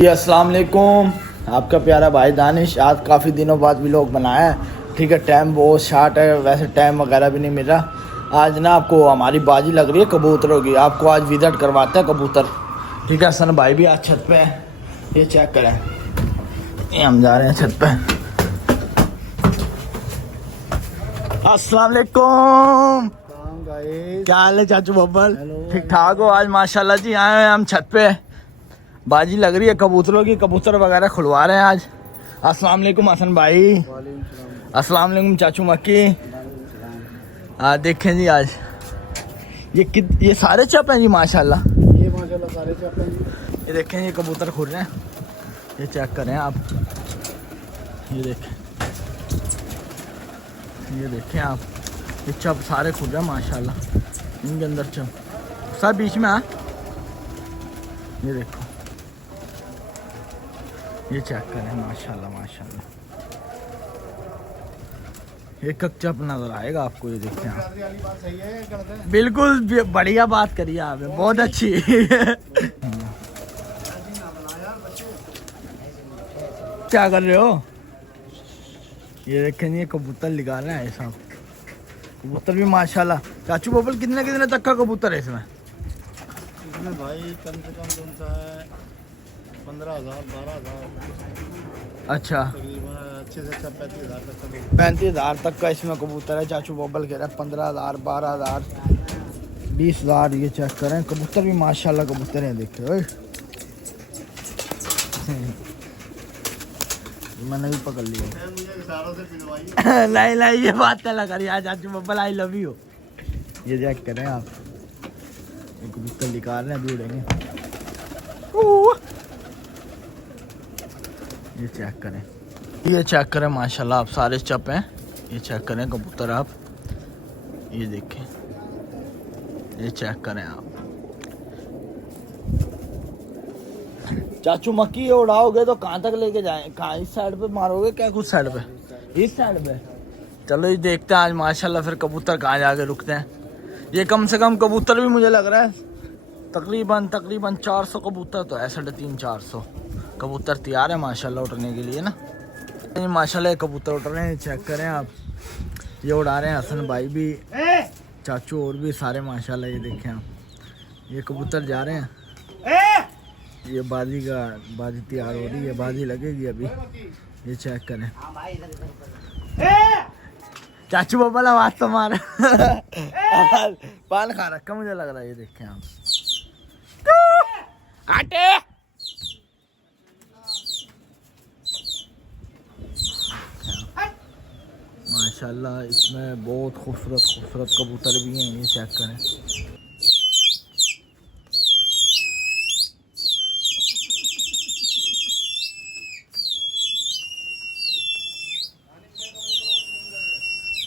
जी अस्सलाम वालेकुम। आपका प्यारा भाई दानिश आज काफ़ी दिनों बाद व्लॉग बनाया है। ठीक है, टाइम बहुत शार्ट है, वैसे टाइम वगैरह भी नहीं मिल रहा। आज ना आपको हमारी बाजी लग रही है कबूतरों की, आपको आज विजिट करवाते हैं कबूतर। ठीक है, हसन भाई भी आज छत पे है, ये चेक करें। ये हम जा रहे हैं छत पे। अस्सलाम वालेकुम। क्या हाल है चाचू बब्बल? ठीक ठाक हो? आज माशाल्लाह जी आए हैं हम छत पे, बाजी लग रही है कबूतरों की, कबूतर वगैरह खुलवा रहे हैं आज। अस्सलाम वालेकुम हसन भाई। अस्सलाम वालेकुम चाचू मक्की। देखें जी आज ये सारे चप हैं जी माशाल्लाह। ये माशाल्लाह सारे चप हैं जी। ये देखें, ये कबूतर खुल रहे हैं, ये चेक करें आप। ये देखें आप, ये चप सारे खुल रहे हैं माशाल्लाह। इनके अंदर चप सब बीच में आ, ये देखो, ये चेक करें माशाल्लाह माशाल्लाह। एक चप नजर आएगा आपको, ये देखें आप। बिल्कुल बढ़िया बात करिए आपने, बहुत अच्छी। क्या कर रहे हो? ये देखें, ये कबूतर निकाल रहे हैं साहब। कबूतर भी माशाल्लाह। चाचू बबल कितने तक का कबूतर है इसमें? इसमें भाई कम से कम कौन सा है 15,000 12,000 अच्छा, तकरीबन अच्छे से अच्छा 35,000 तक का। 35,000 तक का इसमें कबूतर है। चाचू बबल कह रहा है 15,000 12,000 20,000। ये चेक करें, कबूतर भी माशाल्लाह कबूतर हैं, देखते मैंने भी पकड़ लिया। मुझे इशारों से पिलवाइए। नहीं ये बात तो लगा रही आज चाचू बब्बल, आई लव यू। ये चेक करें आप, ये कबूतर निकाल रहे हैं, अभी उड़ेंगे। ये चेक करें माशाल्लाह आप, सारे चप हैं। ये चेक करें कबूतर आप, ये देखें, ये चेक करें आप। चाचू मक्की ये उड़ाओगे तो कहाँ तक लेके जाएं? कहाँ इस साइड पे मारोगे क्या, कुछ साइड पे? इस साइड पे। चलो ये देखते हैं आज माशाल्लाह फिर कबूतर कहाँ जाके रुकते हैं। ये कम से कम कबूतर भी मुझे लग रहा है तकरीबन 400 कबूतर तो है, 350-400 कबूतर तैयार है माशाल्लाह उड़ने के लिए ना। ये माशाल्लाह कबूतर उड़ रहे हैं, चेक करें आप। ये उड़ा रहे हैं हसन भाई भी, चाचू और भी सारे माशाल्लाह। ये देखें आप, ये कबूतर जा रहे हैं। ये बाजी तैयार हो रही है, बाजी लगेगी अभी। ये चेक करें। चाचू बब्बल आवाज तो मार। पान खा रखा मुझे लग रहा है, ये देखें आप। आटे माशाल्लाह इसमें बहुत खूबसूरत कबूतर भी हैं, ये चेक करें।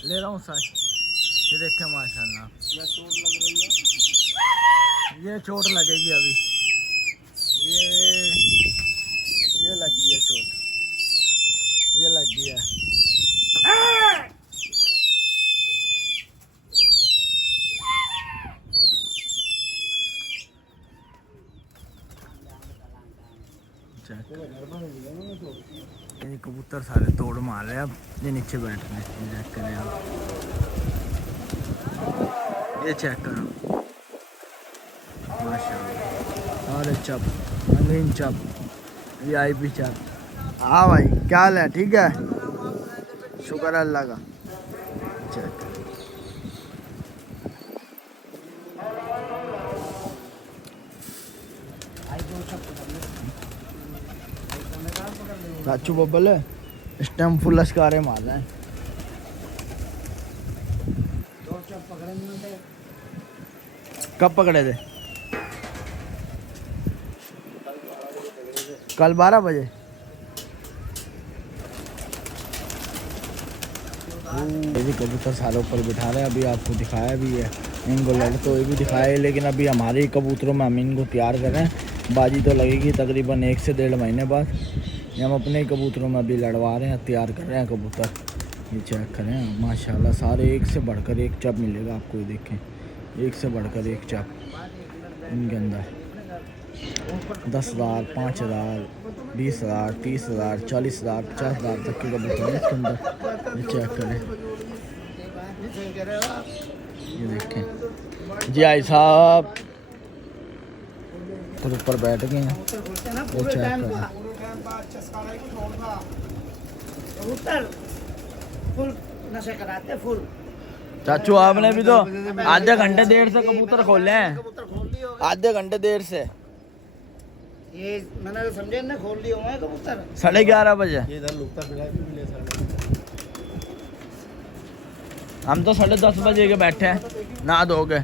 ले रहा हूँ सर, ये देखें माशाल्लाह। ये चोट लगेगी अभी, ये लग गई है चोट, ये लग गई है। ये कबूतर सारे तोड़ मार रहे हैं अब, ये नीचे बैठ रहे हैं। ये चेक करें आप, ये चेक करो माशाल्लाह। और चप, रंगीन चप, VIP चप। हाँ भाई, क्या हाल है? ठीक है, शुक्र अल्लाह का। चेक चाचू बब्बल इस टाइम फुल लश्कारे मार रहे हैं। कब पकड़े थे? कल 12 बजे। ये भी कबूतर सारे ऊपर बिठा रहे हैं, अभी आपको दिखाया भी है, इनको लड़ तो ये भी दिखाया है, लेकिन अभी हमारे कबूतरों में हम इनको तैयार कर रहे हैं। बाजी तो लगेगी तकरीबन 1 से 1.5 महीने बाद। ये हम अपने कबूतरों में अभी लड़वा रहे हैं, तैयार कर रहे हैं कबूतर। ये चेक करें माशाल्लाह, सारे एक से बढ़कर एक चप मिलेगा आपको। ये देखें, एक से बढ़कर एक चप इनके अंदर। 10,000, 5,000, 20,000, 30,000, 40,000, 50,000 तक के कबूतर हैं इसके अंदर। ये चेक करें, ये देखें जी भाई साहब फिर ऊपर बैठ गए हैं। ये चेक करें, चाचू आपने भी तो आधे घंटे देर से कबूतर खोले हैं, आधे घंटे देर से। ये मैंने तो समझे ना खोल लिए हुए हैं कबूतर 11:30 बजे। ये इधर लुकता फिरा भी मिले साढ़े। हम तो 10:30 बजे के बैठे हैं नहा धो के।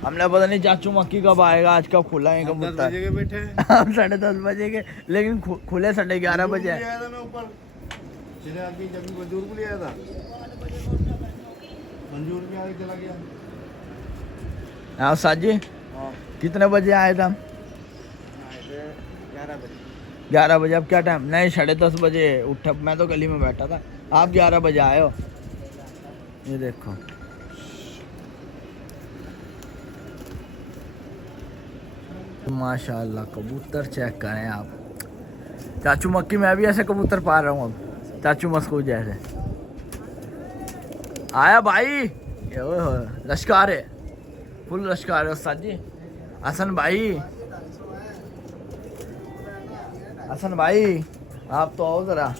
हमने पता नहीं चाचू मक्की कब आएगा, आज कब खुला है हम 10 कबूतर। बजे के बैठे हैं। हम 10:30 बजे के, लेकिन खुले 11:30 बजे। आया था मैं ऊपर तेरे आदमी जब मंजूर को ले आया था, मंजूर के आगे चला गया। हाँ साजी हाँ कितने बजे आए थे हम? 11 बजे। 11 बजे। अब क्या टाइम? नहीं 10:30 बजे उठा, मैं तो गली में बैठा था। आप 11 बजे आए हो। ये देखो माशाल्लाह कबूतर चेक करें आप। चाचू मक्की मैं भी ऐसे कबूतर पा रहा हूँ अब, चाचू मस्कूज जैसे। आया भाई, ये ओए होए, लश्कार है, फुल लश्कार है उस्ताद जी। हसन भाई, हसन भाई आप तो आओ जरा,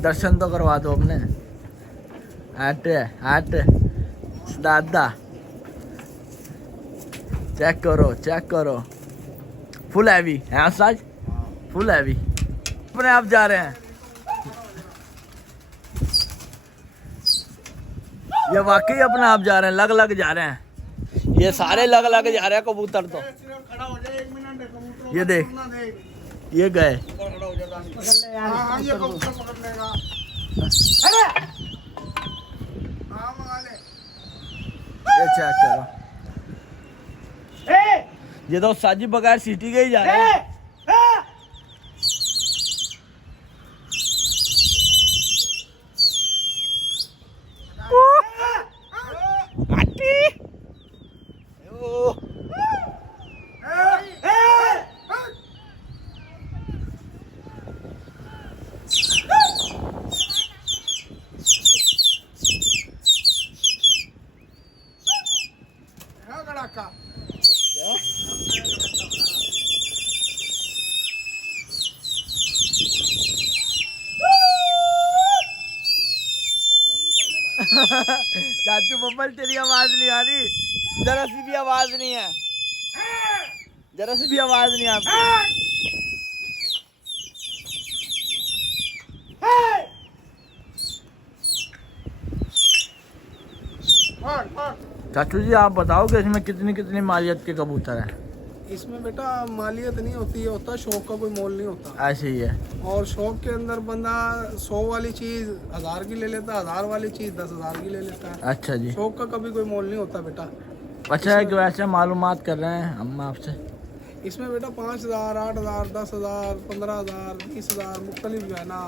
दर्शन तो करवा दो अपने। हट दादा, चेक करो चेक करो, फुल हैवी है उस्ताद, फुल हैवी। अपने आप जा रहे हैं, ये वाकई अपने आप जा रहे हैं, लग जा रहे हैं, ये सारे लग जा रहे हैं कबूतर तो। खड़ा हो जाए 1 मिनट, कबूतर ये देख, ये गए। खड़ा हो जाता है। हाँ ये कबूतर पकड़ लेगा। हाँ मंगा ले। ये चेक करो, ये तो साजी बगैर सीटी के ही जा रहे हैं। चाचू बब्बल तेरी आवाज नहीं आ रही, जरा सी भी आवाज नहीं है, जरा सी भी आवाज नहीं आपकी। चाचू जी आप बताओ कि इसमें कितनी मालियत के कबूतर हैं? इसमें बेटा मालियत नहीं होती है, होता शौक का कोई मोल नहीं होता। ऐसे ही है, और शौक के अंदर बंदा 100 वाली चीज 1000 की ले लेता है, 1000 वाली चीज 10,000 की ले लेता है। अच्छा जी। शौक का कभी कोई मोल नहीं होता बेटा। अच्छा है कि वैसे मालूमात कर रहे हैं हम आपसे। इसमें बेटा 5,000, 8,000, 10,000, 15,000, 20,000 मुख्तलिफ जो है ना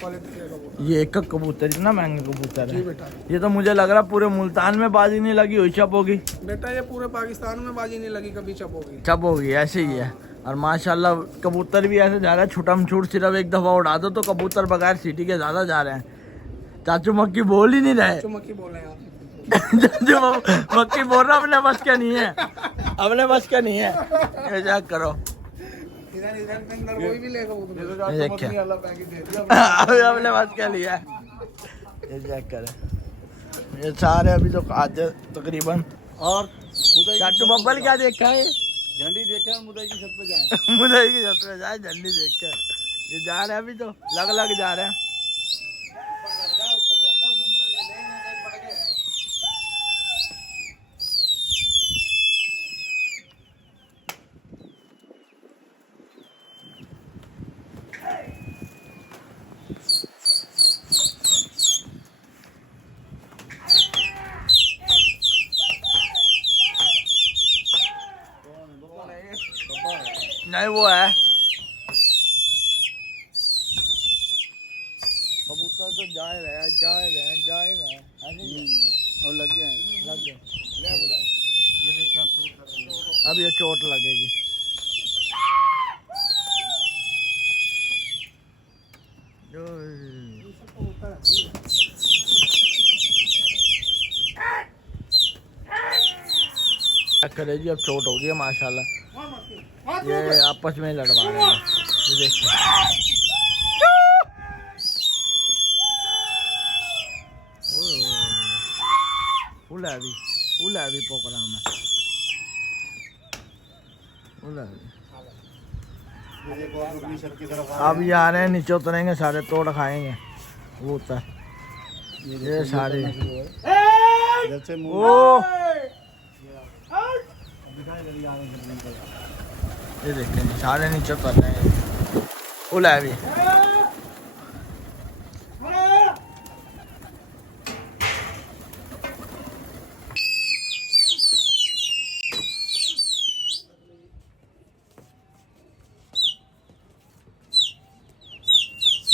क्वालिटी के कबूतर। ये एक कबूतर इतना महंगा कबूतर जी है, बेटा। ये तो मुझे लग रहा पूरे मुल्तान में बाजी नहीं लगी हुई चप होगी। बेटा ये पूरे पाकिस्तान में बाजी नहीं लगी कभी चप होगी। चप होगी, ऐसे ही है। और माशाल्लाह कबूतर भी ऐसे जा रहा है, छुटम छूट सिर्फ एक दफ़ा उड़ा दो तो कबूतर बगैर सीटी के ज़्यादा जा रहे हैं। चाचू मक्की बोल ही नहीं रहे। चुमकी बोले आप। जो मक्की बोल रहा अपने बस का नहीं है, अपने बस का नहीं है। ये चेक करो, इधर इधर के अंदर कोई भी लेगा वो तो ये देख क्या? अल्लाह पैकेज दे दिया। अभी अपने बस का लिया है। ये चेक करें, ये सारे अभी तो आज तकरीबन। और चाचू बब्बल क्या देखा है? झंडी देखे मुदई की छत पे जाए। मुझे की छत पे जाए झंडी देख कर। ये जा रहे हैं अभी तो लग जा रहे हैं। नहीं वो है कबूतर तो जा रहे हैं और लग गए अब ये चोट लगेगी। करे जी, अब चोट हो गई है माशाल्लाह। ये आपस में लड़वा रहे हैं, ये देखिए। उला भी पकड़ा मैं, अब ये आ रहे हैं, नीचे उतरेंगे सारे, तोड़ खाएंगे वो उतर। ये सारे ओ ये देखिए सारे नीचे उतर रहे हैं। उला भी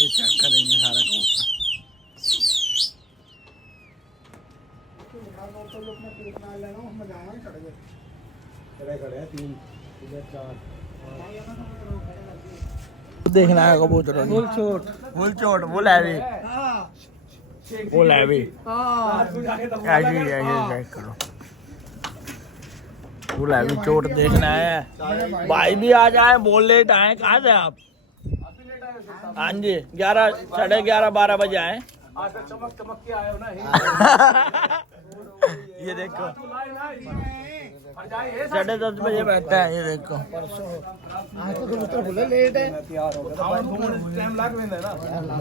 ये चेक करेंगे सारा कबूतर। देखना है कबूतर फुल चोट वो लैवी ऐसी चेक करो। वो लैवी चोट देखना है। भाई भी आ जाए, बोल लेट आए, कहाँ से आप? हाँ जी 11 साढ़े 11 12 बजे आए। चमक के आए हो ना। ये देखो 10:30 बजे बैठता है, ये देखो। लेट है। टाइम लग रहा है ना।